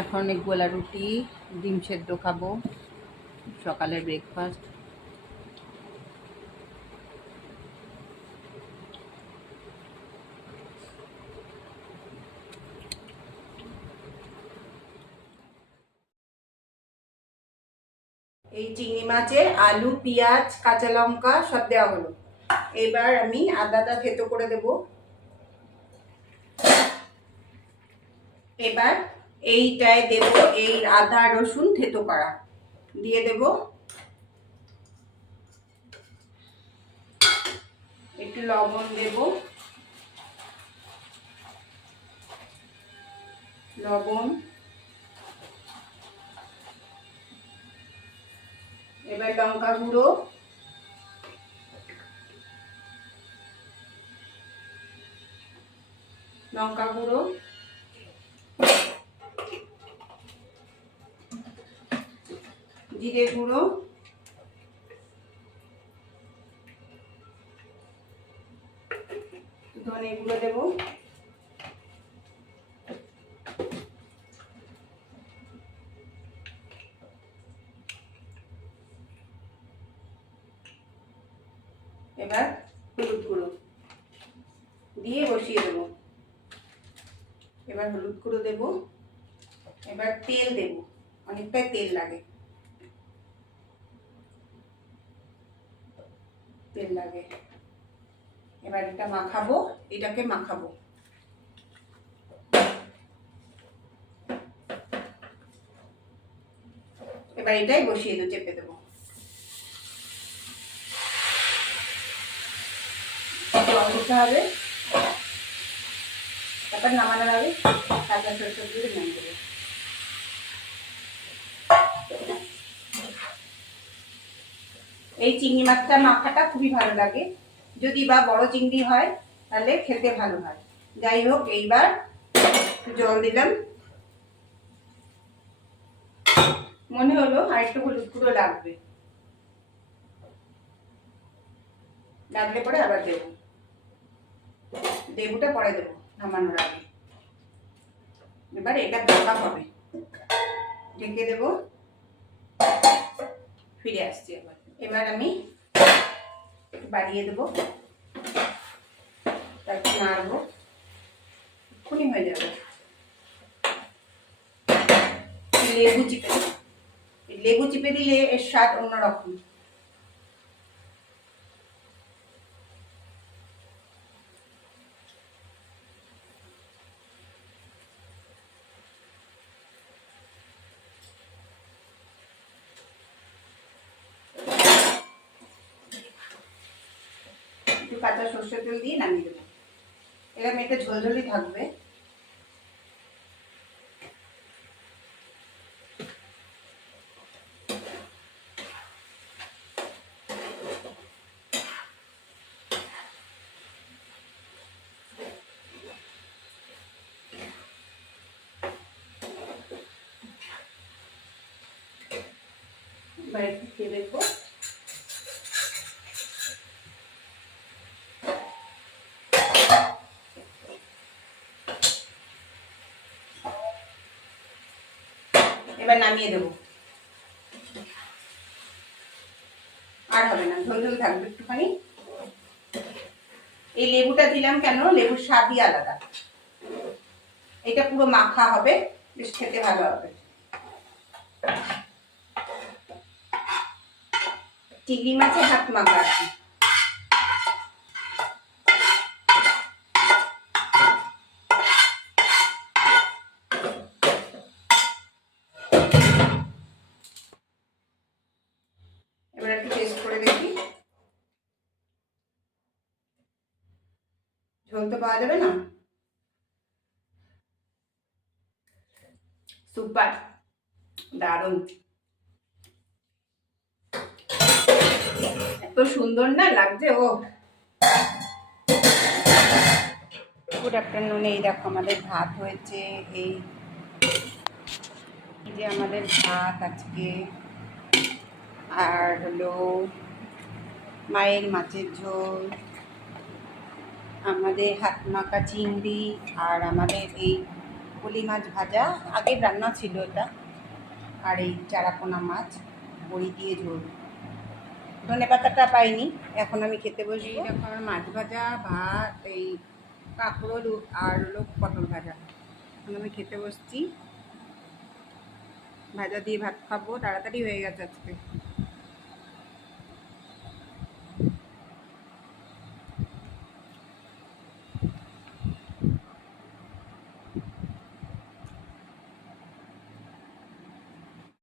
এখন গোলা রুটি, ডিম সেদ্ধ খাব, সকালের ব্রেকফাস্ট এই চিংড়ি মাছে আলু, পেঁয়াজ, কাঁচা লঙ্কা সব দেওয়া হলো। এবার আমি আদাটা থেতো করে দেব। এবার এইটায় দেব, এই আদা, রসুন থেতো করা। দিয়ে দেব। একটু লবণ দেব। লবণ। এবার লঙ্কা গুঁড়ো। লঙ্কা গুঁড়ো। জিরে গুঁড়ো। ধনে গুঁড়ো দেবো। এবার হলুদ গুঁড়ো দিয়ে বসিয়ে দেবো। এবার হলুদ গুঁড়ো দেবো। এবার তেল দেব। অনেকটাই তেল লাগে। তেল লাগে। এবার এটা মাখাবো, এটাকে মাখাবো। এবার এটাই বসিয়ে দেবো, চেপে দেবো। দিতে হবে। তারপর নামানোর আগে কাঁচা সরষে দিয়ে নামিয়ে দেবো এই চিংড়ি মাছটা মাখাটা খুবই ভালো লাগে। যদি বা বড় চিংড়ি হয়, তাহলে খেতে ভালো হয়। যাই হোক, এইবার জল দিলাম। মনে হলো আর একটু হলুদ গুঁড়ো লাগবে। লাগলে পরে আবার দেবো। লেবুটা পরে দেবো, নামানোর আগে। এবার এটা ঢাকা হবে। ঢেকে দেবো। ফিরে আসছি আবার। এবার আমি বাড়িয়ে দেবো। তারপর নাড়বো। খুনি হয়ে যাবে। লেবু চিপে লেবু চিপে দিলে এর স্বাদ অন্যরকম। একটু কাঁচা সর্ষের তেল দিয়ে নামিয়ে দেবো। এরকম এটা ঝোলঝোলি থাকবে। একটু খেয়ে দেখব। এবার নামিয়ে দেবো। আর হবে না ঝোল থাকবে একটুখানি। এই লেবুটা দিলাম কেন? লেবুর স্বাদই আলাদা। এটা পুরো মাখা হবে, বেশ খেতে ভালো হবে। চিংড়ি মাছে হাত মাখা আর এবার একটু টেস্ট করে দেখি। ঝোল তো পাওয়া যাবে না? সুপার দারুণ। এত সুন্দর না লাগছে, ও। গুড আফটারনুন এই দেখো আমাদের ভাত হয়েছে, এই যে আমাদের ভাত আজকে আর হলো মায়ের মাছের ঝোল, আমাদের হাত মাখা চিংড়ি আর আমাদের এই পলি মাছ ভাজা। আগের রান্না ছিল এটা, আর এই চারাপোনা মাছ, বড়ি দিয়ে ঝোল। ধনে পাতাটা পাইনি, এখন আমি খেতে বসি দেখো আমার মাছ ভাজা, ভাত, এই কাঁকরোল আর হলো পটল ভাজা। এখন আমি খেতে বসছি। ভাজা দিয়ে ভাত খাব, তাড়াতাড়ি হয়ে গেছে আজকে।